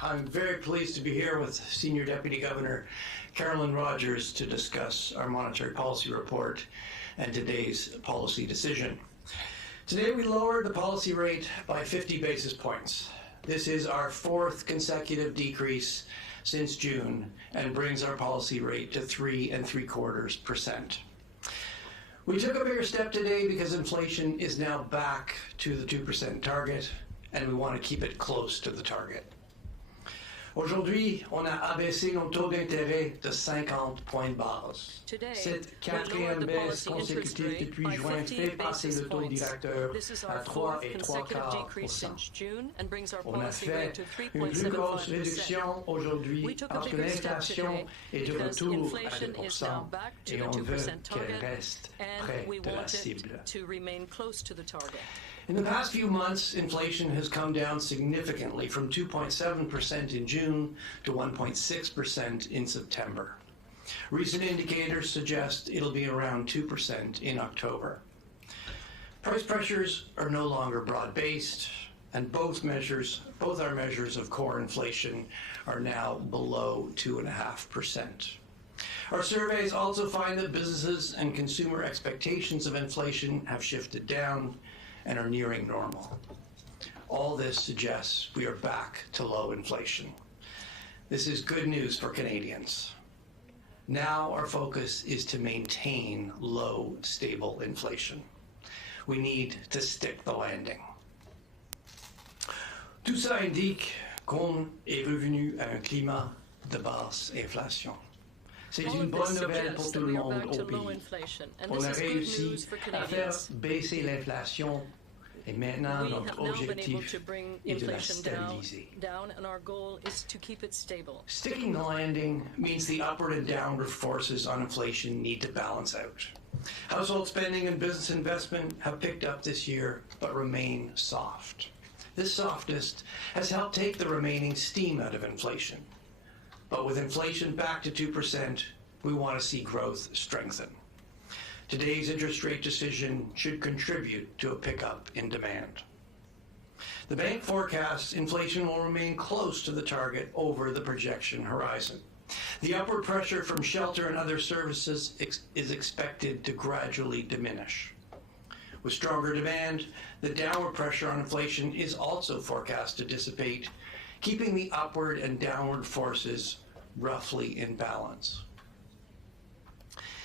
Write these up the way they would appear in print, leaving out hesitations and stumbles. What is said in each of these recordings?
I'm very pleased to be here with Senior Deputy Governor Carolyn Rogers to discuss our monetary policy report and today's policy decision. Today we lowered the policy rate by 50 basis points. This is our fourth consecutive decrease since June and brings our policy rate to 3 3/4%. We took a bigger step today because inflation is now back to the 2% target and we want to keep it close to the target. Aujourd'hui, on a abaissé nos taux d'intérêt de 50 points de base. Cette quatrième baisse consécutive depuis juin fait passer le taux directeur à 3 3/4%. On a fait une plus grosse réduction aujourd'hui parce que l'inflation est de retour à 2% et on veut qu'elle reste près de la cible. In the past few months, inflation has come down significantly from 2.7% in June to 1.6% in September. Recent indicators suggest it'll be around 2% in October. Price pressures are no longer broad-based, and both our measures of core inflation are now below 2.5%. Our surveys also find that businesses and consumer expectations of inflation have shifted down and are nearing normal. All this suggests we are back to low inflation. This is good news for Canadians. Now our focus is to maintain low, stable inflation. We need to stick the landing. Tout ça indique qu'on est revenu à un climat de basse inflation. C'est une bonne nouvelle pour tout le monde au pays. On a réussi à faire baisser l'inflation et maintenant notre objectif est de la stabiliser. Sticking the landing means the upward and downward forces on inflation need to balance out. Household spending and business investment have picked up this year but remain soft. This softness has helped take the remaining steam out of inflation. But with inflation back to 2%, we want to see growth strengthen. Today's interest rate decision should contribute to a pickup in demand. The bank forecasts inflation will remain close to the target over the projection horizon. The upward pressure from shelter and other services is expected to gradually diminish. With stronger demand, the downward pressure on inflation is also forecast to dissipate, keeping the upward and downward forces roughly in balance.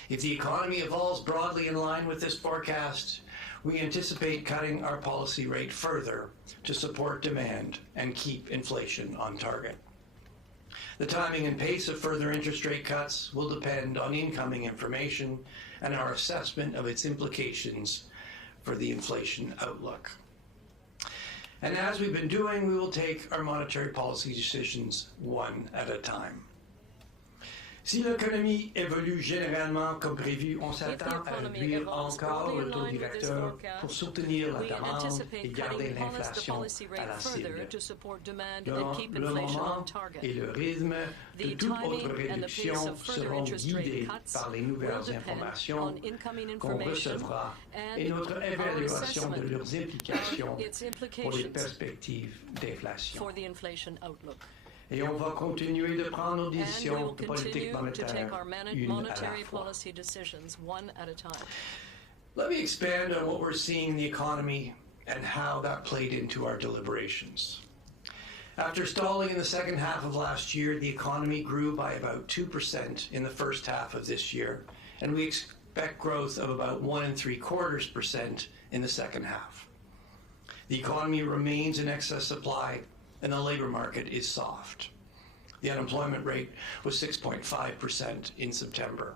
If the economy evolves broadly in line with this forecast, we anticipate cutting our policy rate further to support demand and keep inflation on target. The timing and pace of further interest rate cuts will depend on incoming information and our assessment of its implications for the inflation outlook. And as we've been doing, we will take our monetary policy decisions one at a time. Si l'économie évolue généralement comme prévu, on s'attend à réduire encore le taux directeur pour soutenir la demande et garder l'inflation à la cible. Le moment et le rythme de toute autre réduction seront guidés par les nouvelles informations qu'on recevra et notre évaluation de leurs implications pour les perspectives d'inflation. Et on va continuer de prendre nos décisions de politique monétaire une à la fois. Let me expand on what we're seeing in the economy and how that played into our deliberations. After stalling in the second half of last year, the economy grew by about 2% in the first half of this year, and we expect growth of about 1 3/4% in the second half. The economy remains in excess supply, and the labor market is soft. The unemployment rate was 6.5% in September.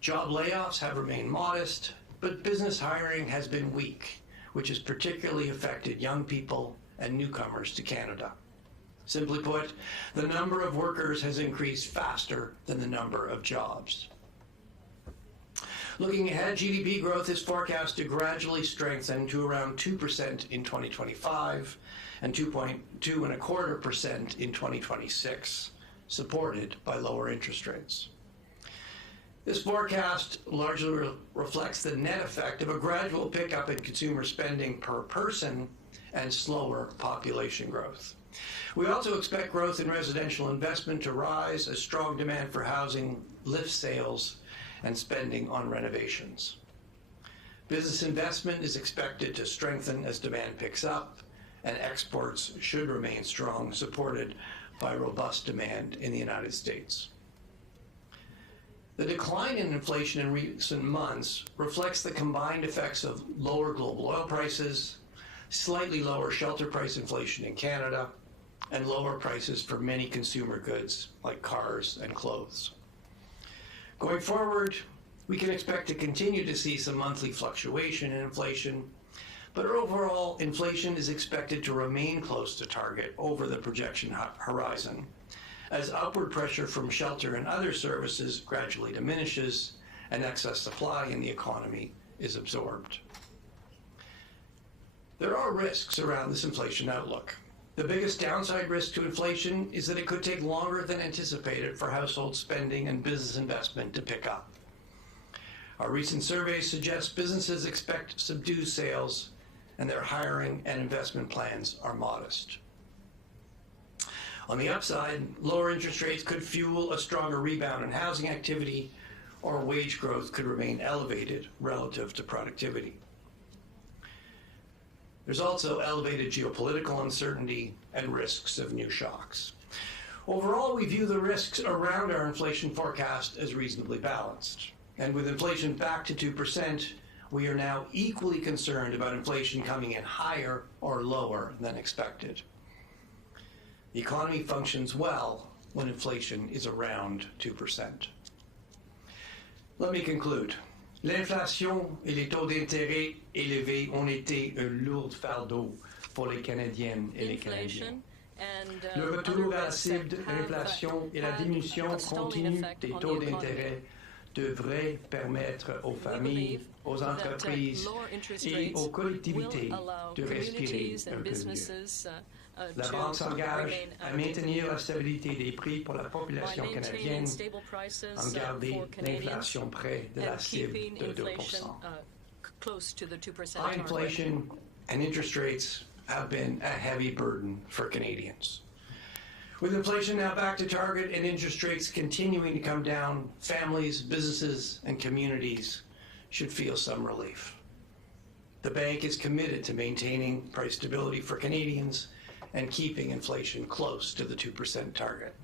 Job layoffs have remained modest, but business hiring has been weak, which has particularly affected young people and newcomers to Canada. Simply put, the number of workers has increased faster than the number of jobs. Looking ahead, GDP growth is forecast to gradually strengthen to around 2% in 2025 and 2.25% in 2026, supported by lower interest rates. This forecast largely reflects the net effect of a gradual pickup in consumer spending per person and slower population growth. We also expect growth in residential investment to rise as strong demand for housing lifts sales and spending on renovations. Business investment is expected to strengthen as demand picks up, and exports should remain strong, supported by robust demand in the United States. The decline in inflation in recent months reflects the combined effects of lower global oil prices, slightly lower shelter price inflation in Canada, and lower prices for many consumer goods like cars and clothes. Going forward, we can expect to continue to see some monthly fluctuation in inflation, but overall inflation is expected to remain close to target over the projection horizon, as upward pressure from shelter and other services gradually diminishes and excess supply in the economy is absorbed. There are risks around this inflation outlook. The biggest downside risk to inflation is that it could take longer than anticipated for household spending and business investment to pick up. Our recent surveys suggest businesses expect subdued sales, and their hiring and investment plans are modest. On the upside, lower interest rates could fuel a stronger rebound in housing activity, or wage growth could remain elevated relative to productivity. There's also elevated geopolitical uncertainty and risks of new shocks. Overall, we view the risks around our inflation forecast as reasonably balanced. And with inflation back to 2%, we are now equally concerned about inflation coming in higher or lower than expected. The economy functions well when inflation is around 2%. Let me conclude. L'inflation et les taux d'intérêt élevés ont été un lourd fardeau pour les Canadiennes et les Canadiens. Le retour à la cible de l'inflation et la diminution continue des taux d'intérêt devrait permettre aux familles, aux entreprises et aux collectivités de respirer un peu mieux. La Banque s'engage à maintenir la stabilité des prix pour la population canadienne, en garder l'inflation près de la cible de 2%. High inflation and interest rates have been a heavy burden for Canadians. With inflation now back to target and interest rates continuing to come down, families, businesses, and communities should feel some relief. The bank is committed to maintaining price stability for Canadians and keeping inflation close to the 2% target.